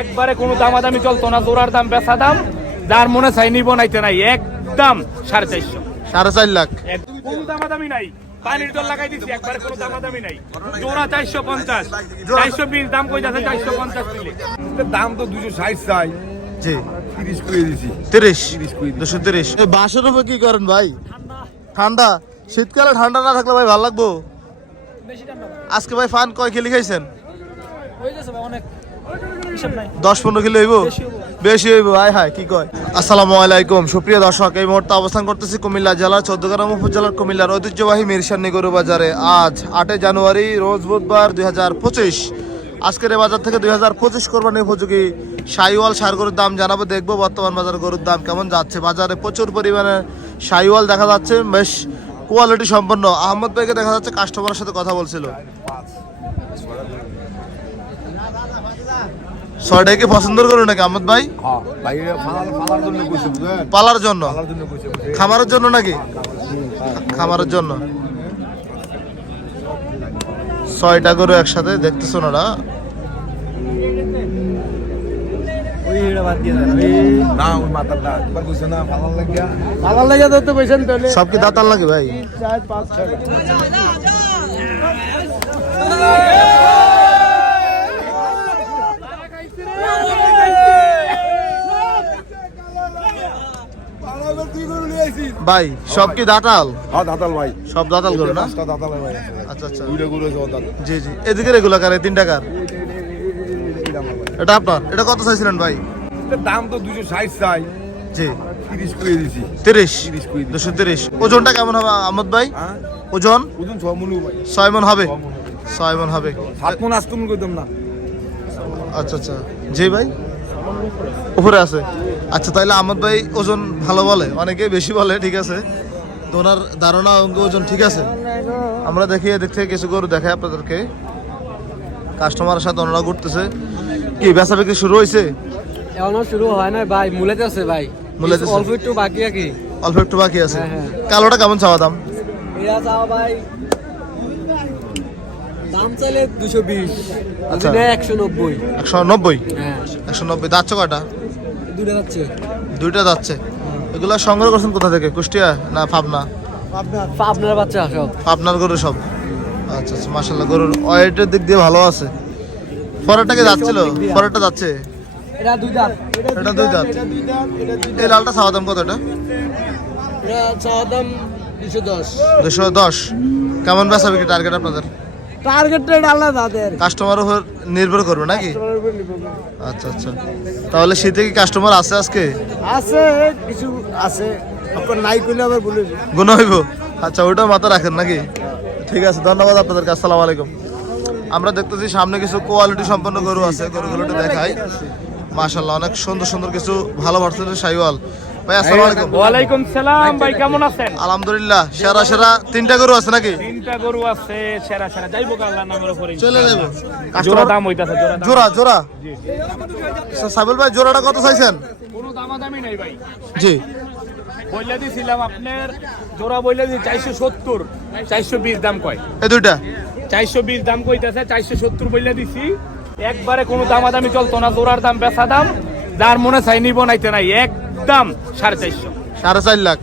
একবারে কোনো দামাদামি চলতো না জোড়ার দাম বেচা দাম যার মনে চাই নিব নাইতে নাই একদম সাড়ে চারশো। সাড়ে চার লাখ। কোনো দামাদামি নাই পানির দল লাগাই দিছি একবারে কোনো দামাদামি নাই। জোড়া চারশো পঞ্চাশ চারশো বিশ দাম কই যাচ্ছে? চারশো পঞ্চাশ দিলে দাম তো দুশো ষাট চাই। জি। তিরিশ করে দিছি। তিরিশ? তিরিশ করে দিছি। দুশো তিরিশ। বাসের উপর কি করেন ভাই? ঠান্ডা। শীতকালে ঠান্ডা না থাকলে ভাই ভালো লাগবো? আজকে ভাই ফান কয় খেলি খাইছেন? দশ পনেরো কিলো হইব? বেশি হইব। হাই হাই কি কয়? আসসালামু আলাইকুম সুপ্রিয় দর্শক এই মুহূর্তে অবস্থান করতেছি কুমিল্লা জেলার চৌদ্দগ্রাম উপজেলার কুমিল্লার ঐতিহ্যবাহী মিরসান্নি গরু বাজারে। আজ আটই জানুয়ারি রোজ বুধবার দুই হাজার পঁচিশ। আজকের এই বাজার থেকে দুই হাজার পঁচিশ কোরবানি উপযোগী সাইওয়াল সার গরুর দাম জানাব দেখব বর্তমান বাজার গরুর দাম কেমন যাচ্ছে। বাজারে প্রচুর পরিমাণে সাইওয়াল দেখা যাচ্ছে বেশ কোয়ালিটি সম্পন্ন। আহমদ ভাইকে দেখা যাচ্ছে কাস্টমারের সাথে কথা বলছিল। ছয়টাই কি পছন্দ করো নাকি আহমদ ভাই? হ্যাঁ পালার জন্য কইছে খামারের জন্য নাকি? খামারের জন্য। ছয়টা গরু একসাথে দেখতেছো না সব কি দাঁতাল লাগে ভাই ফালার তুই করে নিয়ে আইছিস ভাই সব কি দাঁতাল? হ্যাঁ দাতাল ভাই। সব দাঁতাল গরু না? দাতাল ভাই। আচ্ছা আচ্ছা। দুইটা গরু আছে দাতাল জি জি। এদিকে এগুলো কারে তিন টাকার এটা আপনার? এটা কত চাইছিলেন ভাই? দাম তো দুশো ষাট চাই। জি। তিরিশ করে দিছি। তিরিশ? তিরিশ করে দিছি। দুশো তিরিশ। ওজনটা কেমন হবে আহমদ ভাই? হ্যাঁ? ওজন? ওজন ছ মনু ভাই ছয় মন হবে? ছ মণ হবে। ছয় মন হবে। সাত মন আসতো মন কইতাম না। আচ্ছা আচ্ছা। জি ভাই? উপরে আছে। আচ্ছা তাহলে আহমদ ভাই ওজন ভালো বলে? অনেকে বেশি বলে ঠিক আছে? তো ওনার ধারণা অঙ্ক ওজন ঠিক আছে? আমরা দেখি এদিক থেকে কিছু গরু দেখাই আপনাদেরকে। কাস্টমারের সাথে ওনারা ঘুরতেছে। কি বেচা বিক্রি শুরু হয়েছে? এখনও শুরু হয় না ভাই মূলেতে আছে ভাই। মূলেতে অল্প একটু বাকি আর কি। অল্প একটু বাকি আছে। হ্যাঁ, হ্যাঁ। কালোটা কেমন চাওয়া দাম? এরা চাও ভাই দাম চাইলে দুশো বিশ আচ্ছা। একশো নব্বই। একশো নব্বই? হ্যাঁ। একশো নব্বই। দাচ্ছে কয়টা? দূরে যাচ্ছে? দুইটা যাচ্ছে। এগুলা সংগ্রহ করছেন কোথা থেকে? কুষ্টিয়া না পাবনা? আপনার বাচ্চা সব। আপনার গরু সব। আচ্ছা আচ্ছা মাসাল্লাহ গরুর ওয়েটের দিক দিয়ে ভালো আছে। পরেরটা কি যাচ্ছিল? পরেরটা যাচ্ছে? এটা দুই দাঁত। এটা দুই দাঁত। এই লালটা চাওয়া দাম কত এটা? এটা চাওয়া দাম দুশো দশ। দুশো দশ। কেমন বেচা বিক্রি টার্গেট আপনাদের? টার্গেট রেট আলাদা তাদের। কাস্টমার উপর নির্ভর করবে নাকি? আচ্ছা আচ্ছা। তাহলে শীতে কি কাস্টমার আছে আজকে? আছে কিছু আছে। আপনার নাই করলে আবার বলে গুণ হইব? আচ্ছা ওইটা মাথা রাখেন নাকি? ঠিক আছে ধন্যবাদ আপনাদেরকে আসসালামু আলাইকুম। আমরা দেখতেছি সামনে কিছু কোয়ালিটি সম্পন্ন গরু আছে গরুগুলোটা দেখাই। মাশাল্লাহ অনেক সুন্দর সুন্দর কিছু ভালো পার্সেন্টের সাইওয়াল। ভাই আসসালামু আলাইকুম। ওয়ালাইকুম সালাম ভাই কেমন আছেন? আলহামদুলিল্লাহ সেরা সেরা তিনটা গরু আছে নাকি? তিনটা গরু আছে সেরা সেরা। যাইবো আল্লাহ নামের উপরে চলে যাব। জোড়া দাম হইতাছে জোড়া জোড়া জোড়া? আচ্ছা, সাইবুল ভাই জোড়াটা কত চাইছেন? কোনো দামাদামি নাই ভাই। জি। বইলা দিছিলাম আপনার জোড়া বইলা সত্তর। চারশো বিশ দাম কয়। এই দুইটা? চারশো বিশ দাম কইতাছে চারশো সত্তর বইলা দিছি। একবারে কোনো দামাদামি চলতো না জোড়ার দাম বেচা দাম। যার মনে চাই নিব নাইতে নাই। একদম সাড়ে চারশো। সাড়ে চার লাখ।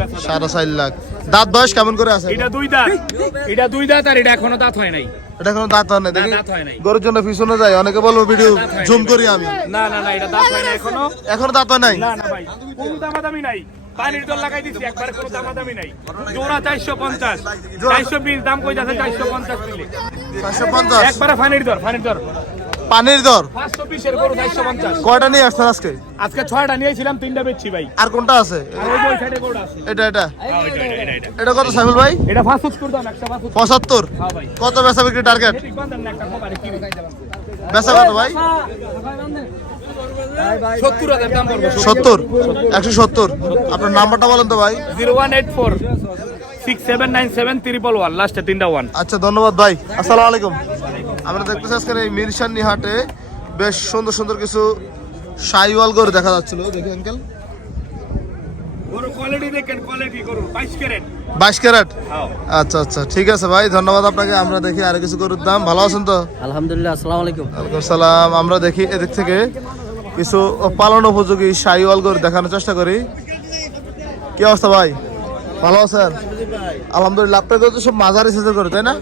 দাম। সাড়ে চার লাখ। দাঁত বয়স কেমন করে আছে? এটা দুই দাঁত। এটা দুই দাঁত আর এটা এখনও দাঁত হয় নাই। এটা কোনো দাঁত হয় না দেখি না, দাঁত নাই। গরুর জন্য পিছনে যায় অনেকে বলব ভিডিও জুম করি আমি। না না না এটা দাঁত হয় না এখনও। এখনও দাঁত হয় নাই? না না ভাই কোনো দামাদামি নাই। পানির দল লাগাই দিছি একবারে কোনো দামাদামি নাই। জোড়া চারশো পঞ্চাশ। চারশো বিশ দাম কই যাচ্ছে? চারশো পঞ্চাশ চারশো পঞ্চাশ? একবারে দর পানির দর পানির দর? কয়টা নিয়ে আসছেন আজকে? আজকে ছয়টা নিয়েছিলাম তিনটা বেচছি ভাই। আর কোনটা আছে? এটা এটা। হ্যাঁ, এটা, কত সাইফুল ভাই? এটা পঁচাত্তর হ্যাঁ কত বেচা বিক্রি টার্গেট বেচা কত ভাই? সত্তর একশো সত্তর। আপনার নাম্বারটা বলেন তো ভাই। Zero one eight four six seven nine seven triple one লাস্টে তিনটা ওয়ান আচ্ছা ধন্যবাদ ভাই। আসসালামু আলাইকুম। আমরা দেখতেছি আজকের এই মিরসান্নি হাটে বেশ সুন্দর সুন্দর কিছু সাইওয়াল গরু দেখা যাচ্ছিল। দেখি আঙ্কেল বাইশ ক্যারেট। হ্যাঁ। আচ্ছা আচ্ছা ঠিক আছে ভাই ধন্যবাদ আপনাকে। আমরা দেখি আর কিছু গরুর দাম। ভালো আছেন তো? আলহামদুলিল্লাহ আসসালামু আলাইকুম। ওয়ালাইকুম সালাম। আমরা দেখি এদিক থেকে কিছু পালন উপযোগী সাইওয়াল গরু দেখানোর চেষ্টা করি। কি অবস্থা ভাই? ভালো আছেন? আলহামদুলিল্লাহ আপনার গরু তো সব মাঝারি গরু তাই না?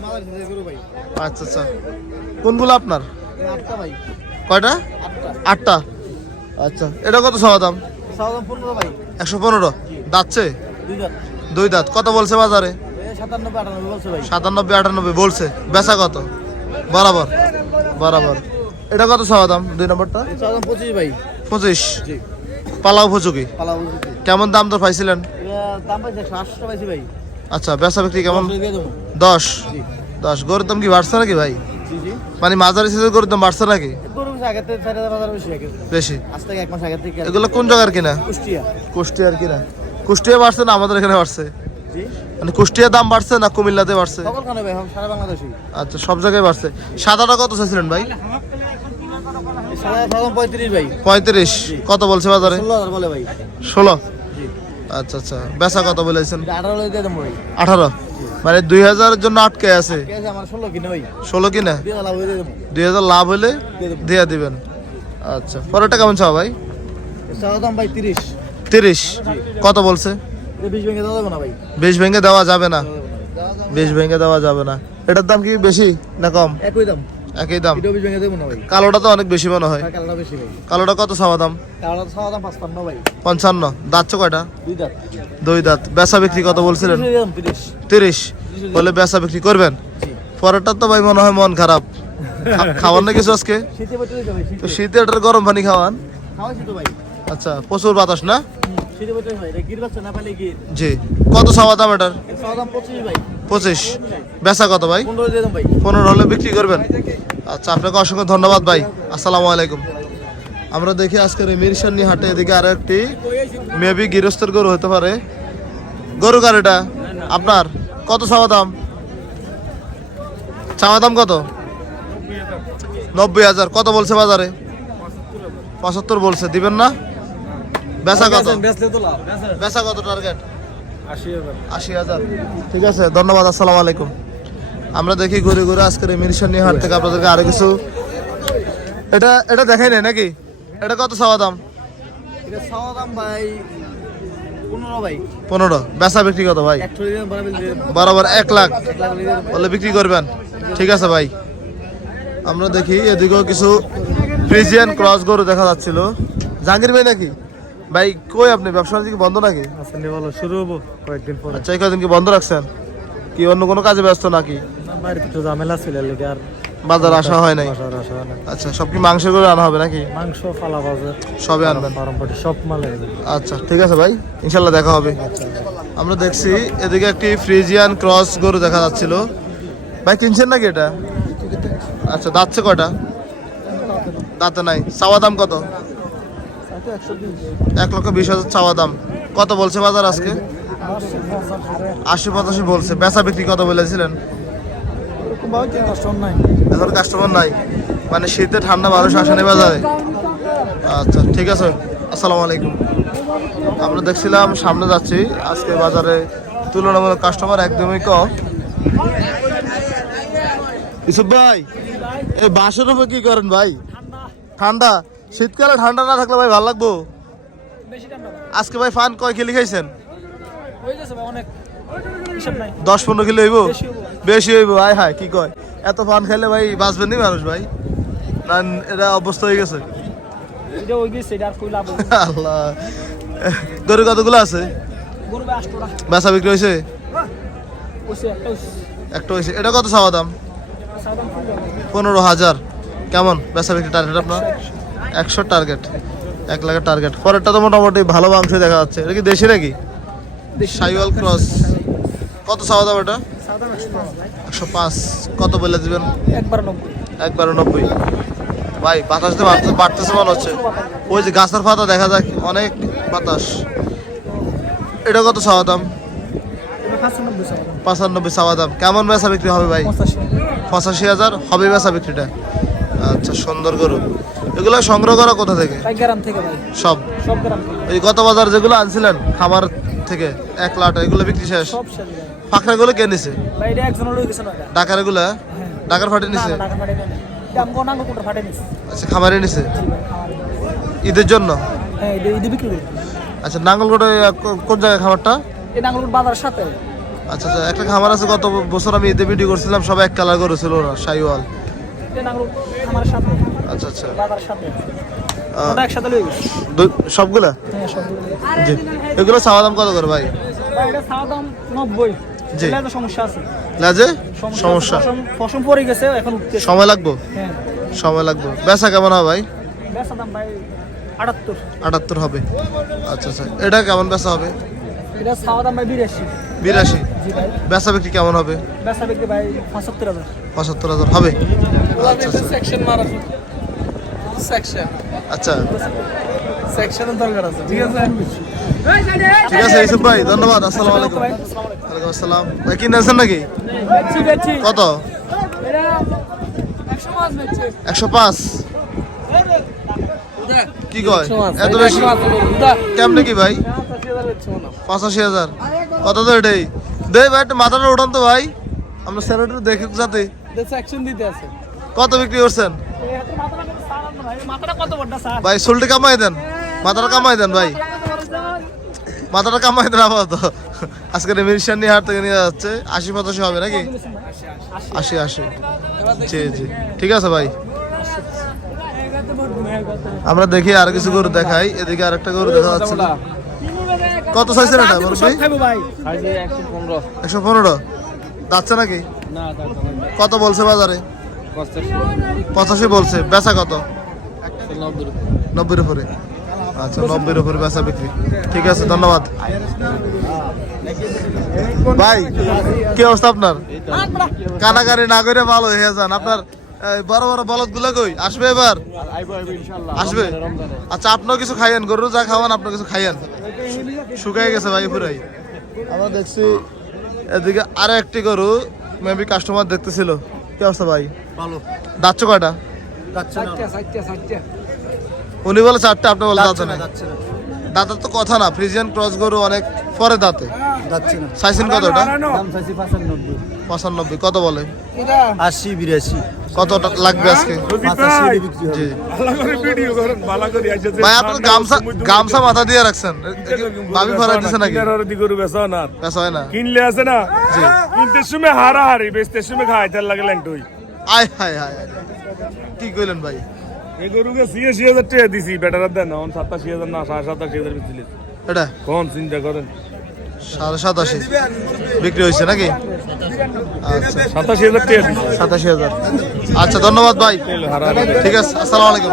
আচ্ছা আচ্ছা। কোনগুলো আপনার? কয়টা? আটটা। আচ্ছা এটা কত সবা দাম? একশো পনেরো। দাঁতছে? দুই দাঁত। কত বলছে বাজারে? সাতানব্বই আটানব্বই বলছে বেচা কত? বরাবর। বরাবর। এটা কত সবা দাম? দুই নম্বরটা? পঁচিশ ভাই। পঁচিশ। পালাও পালা কেমন দাম তো পাইছিলেন? আচ্ছা বেচা বিক্রি কেমন? দশ দশ। গরুর দাম কি বাড়ছে নাকি ভাই? মানে মাঝারি সিজের গরুর দাম বাড়ছে নাকি? বেশি এগুলো কোন জায়গার কিনা? কুষ্টিয়া। কুষ্টিয়ার কিনা? কুষ্টিয়া বাড়ছে না আমাদের এখানে বাড়ছে? মানে কুষ্টিয়ার দাম বাড়ছে না কুমিল্লাতে বাড়ছে? আচ্ছা সব জায়গায় বাড়ছে। সাদাটা কত চাইছিলেন ভাই? পঁয়ত্রিশ ভাই। পঁয়ত্রিশ। কত বলছে বাজারে? ষোলো হাজার বলে ভাই ষোলো আচ্ছা আচ্ছা। বেচা কত বলেছেন? আঠারো মানে দুই হাজারের জন্য আটকে আছে। ষোলো কিনে দুই হাজার লাভ হলে দিয়ে দিবেন। আচ্ছা পরেরটা কেমন চাও ভাই? দাম ভাই তিরিশ। তিরিশ। কত বলছে? এটা বিশ ভেঙে দেওয়া যাবে না ভাই। বিশ ভেঙে দেওয়া যাবে না। বিশ ভেঙে দেওয়া যাবে না। এটার দাম কি বেশি না কম? একই দাম। একই দাম। এটাও ভেঙে দেবো না ভাই? কালোটা তো অনেক বেশি মনে হয়। বেশি ভাই। কালোটা কত চাওয়া দাম কালারটা চাওয়া দাম ভাই। পঞ্চান্ন। দাঁতছ কয়টা? দুই দাঁত। দুই দাঁত। বেচা বিক্রি কত বলছিলেন? তিরিশ বলে বেচা বিক্রি করবেন? পরেরটা তো ভাই মনে হয় মন খারাপ। খাওয়ান না কিছু আজকে শীতে দিতে তো এটার গরম পানি খাওয়ান? খাওয়াইছি তো ভাই। আচ্ছা প্রচুর বাতাস না? জি কত চাওয়া দাম এটার? পঁচিশ বেচা কত ভাই? পনেরো হলে বিক্রি করবেন। আচ্ছা আপনাকে অসংখ্য ধন্যবাদ ভাই। আসসালামু আলাইকুম। আমরা দেখি আজকের মিরসানি হাটে এদিকে আরও একটি মেবি গৃহস্থের গরু হতে পারে। গরু কার এটা? আপনার। কত চাওয়া দাম? চাওয়া দাম কত? নব্বই হাজার। কত বলছে বাজারে? পঁচাত্তর বলছে। দিবেন না? বেচা কত? বেচা কত টার্গেট আশি হাজার। ঠিক আছে ধন্যবাদ আসসালামু আলাইকুম। আমরা দেখি ঘুরে ঘুরে আজকের মিরসানি হাট থেকে আপনাদেরকে আরও কিছু এটা এটা দেখাই নাই নাকি? এটা কত চাওয়া দাম? পনেরো বেচা বিক্রি কত ভাই? বরাবর এক লাখ। বলে বিক্রি করবেন। ঠিক আছে ভাই। আমরা দেখি এদিকেও কিছু ফ্রিজিয়ান ক্রস গরু দেখা যাচ্ছিল। জাহাঙ্গীর ভাই নাকি? ভাই কই আপনি? ব্যবসা কি বন্ধ নাকি? আসলে বলো শুরু হব কয়েকদিন পরে। আচ্ছা এই কদিন কি বন্ধ রাখছেন? কি অন্য কোনো কাজে ব্যস্ত নাকি? বাড়িতে একটু ঝামেলা ছিল লেগে আর বাজার আসা হয় নাই? আচ্ছা সব কি মাংস করে আনা হবে নাকি? মাংস ফালা বাজার সবে আনবেন? সব মালে আচ্ছা ঠিক আছে ভাই ইনশাল্লাহ দেখা হবে। আমরা দেখছি এদিকে একটি ফ্রিজিয়ান ক্রস গরু দেখা যাচ্ছিল। ভাই কিনছেন নাকি এটা? আচ্ছা দাঁতছে কয়টা? দাঁতে নাই। চাওয়া দাম কত? এক লক্ষ বিশ হাজার চাওয়া দাম। কত বলছে বাজার আজকে? আশি পঁচাশি বলছে। বেচা বিক্রি কত বলেছিলেন? এখন কাস্টমার নাই। মানে শীতে ঠান্ডা মানুষ আসে নাই বাজারে। আচ্ছা ঠিক আছে। আসসালামু আলাইকুম। আমরা দেখছিলাম, সামনে যাচ্ছি। আজকে বাজারে তুলনামূলক কাস্টমার একদমই কম। ইসুফ ভাই, এই বাসের উপর কি করেন ভাই? ঠান্ডা। শীতকালে ঠান্ডা না থাকলে ভাই ভালো লাগবো? আজকে ভাই ফান কয় কিলো খাইছেন? দশ পনেরো কিলো হইব? বেশি হইব। আয় হায় কি কয়? এত ফান খেলে ভাই বাঁচবেন নি মানুষ ভাই? না এটা অবস্থা হয়ে গেছে। আল্লাহ। গরু কতগুলো আছে? বেচা বিক্রি হয়েছে একটা হয়েছে এটা কত চাওয়া দাম? পনেরো। হাজার। কেমন? বেচা বিক্রি টার্গেট আপনার? একশো টার্গেট এক লাখের টার্গেট পরেরটা তো মোটামুটি ভালো মাংস দেখা যাচ্ছে। এটা কি দেশি নাকি? সাইওয়াল ক্রস। কত চাওয়া দাম এটা? একশো পাঁচ কত বলে দেবেন? একবার নব্বই। ভাই বাতাস তো বাড়তে বাড়তেছে মনে হচ্ছে। ওই যে গাছের পাতা দেখা যাক অনেক বাতাস। এটা কত চাওয়া দাম। পঁচানব্বই চাওয়া দাম। কেমন বেচা বিক্রি হবে ভাই? পঁচাশি। পঁচাশি হাজার। হবে বেচা বিক্রিটা। আচ্ছা সুন্দর গরু। এগুলো সংগ্রহ করা কোথা থেকে? গ্রাম থেকে ভাই। সব? সব গ্রাম থেকে। গত বাজার যেগুলো আনছিলেন খামার থেকে এক লাট এগুলো বিক্রি শেষ? সব শেষ ফাঁকড়াগুলো কে নিছে? ভাই এটা একজন লই গেছে না এটা ডাকার এগুলা হ্যাঁ। ডাকার ফাটে নিছে? না, ফাটে না দাম কোন আঙ্গুল কোনটা ফাটে নিস আচ্ছা খামারে নিছে? ঈদের জন্য? হ্যাঁ বিক্রি করি। আচ্ছা নাঙ্গলকোটে কোন জায়গায় খামারটা? এই আঙ্গুল বাজার সাথে। আচ্ছা আচ্ছা একটা খামার আছে গত বছর আমি ঈদে ভিডিও করছিলাম সব এক কালার করেছিল ওরা সাইওয়াল। সাথে। আচ্ছা আচ্ছা। বাজার সাথে। একসাথে লই গেছে। সবগুলা? হ্যাঁ সবগুলো। জি। এগুলো চাওয়া দাম কত করে ভাই? জি। সমস্যা আছে। লাজে? সমস্যা ফসম পড়ে গেছে এখন উঠতে সময় লাগবো? হ্যাঁ। সময় লাগবে। বেচা কেমন হবে ভাই? বেচা দাম ভাই আটাত্তর। আটাত্তর হবে। আচ্ছা আচ্ছা। এটা কেমন বেচা হবে? এটা খাওয়া দাম ভাই বিরাশি। বিরাশি? বেচা বিক্রি কেমন হবে? বেচা বিক্রি ভাই পঁচাত্তর হাজার। পঁচাত্তর হাজার হবে? আচ্ছা আচ্ছা। সেকশন আচ্ছা। সেকশনের দরকার আছে ঠিক আছে? ঠিক আছে ইসুফ ভাই ধন্যবাদ আসসালামু আলাইকুম। ওয়ালাইকুম আসসালাম। ভাই কি নিয়েছেন নাকি? কত? একশো পাঁচ। কি কয়? এত বেশি? কেমনে কি ভাই? পঁচাশি হাজার। কত তো এটাই? দে ভাই একটু মাথাটা উঠান তো ভাই। আমরা স্যালারি দেখি যাতে কত বিক্রি করছেন মাথাটা কত বড় স্যার ভাই চুলটি কামাই দেন। মাথাটা কামাই দেন ভাই। মাথাটা কামাই দেন আপাতত। আজকে মিরশান নিয়ে হাট থেকে নিয়ে যাচ্ছে। আশি পঁচাশি হবে নাকি? আশি আশি। জি জি। ঠিক আছে ভাই। আমরা দেখি আর কিছু গরু দেখাই। এদিকে আর একটা গরু দেখা যাচ্ছে। না। কত চাইছেন এটা ভাই? একশো পনেরো। যাচ্ছে নাকি? কত বলছে বাজারে? পঁচাশি বলছে। বেচা কত? নব্বইয়ের উপরে। আচ্ছা নব্বইয়ের উপরে বেচা বিক্রি। ঠিক আছে ধন্যবাদ। ভাই কি অবস্থা আপনার? কানাকারি না করে ভালো হয়ে যান। আপনার বড় বড় বলদগুলা কই? আসবে এবার? আসবে? আচ্ছা আপনিও কিছু খাইয়েন। গরু যা খাওয়ান আপনি কিছু খাইয়েন। শুকাই গেছে ভাই পুরাই। আমরা দেখছি এদিকে আরও একটি গরু মেবি কাস্টমার দেখতেছিল। কি অবস্থা ভাই? ভালো। দাচ্ছ কয়টা? উনি বলে চারটে আপনি বলে দাঁতে না দাঁতের তো কথা না ফ্রিজিয়ান ক্রস গরু অনেক পরে দাঁতে। যাচ্ছে না। চাইছেন কত ওটা? পঁচানব্বই। কত বলে? আশি বিরাশি। কত লাগবে আজকে? জি। আইছে ভাই আপনার গামছা গামছা মাথা দিয়ে রাখছেন। ভাবি ভরাই দিছে নাকি? গরু বেচা না বেশ হয় না। কিনলে আছে না? কিনতে সময় হারা হারি বেচতে সময় খাই লাগে ল্যাংটুই। আয় হায় হায় হায়। কি কইলেন ভাই? এই গরুকে ছিয়াশি হাজার টাকা দিছি বেটার দেন না সাতাশি হাজার না সাড়ে সাতাশি হাজার এটা? কোন চিন্তা করেন? সাড়ে সাতাশি। বিক্রি হয়েছে নাকি? আচ্ছা। সাতাশি হাজার টাকা সাতাশি হাজার। আচ্ছা ধন্যবাদ ভাই। ঠিক আছে আসসালামু আলাইকুম।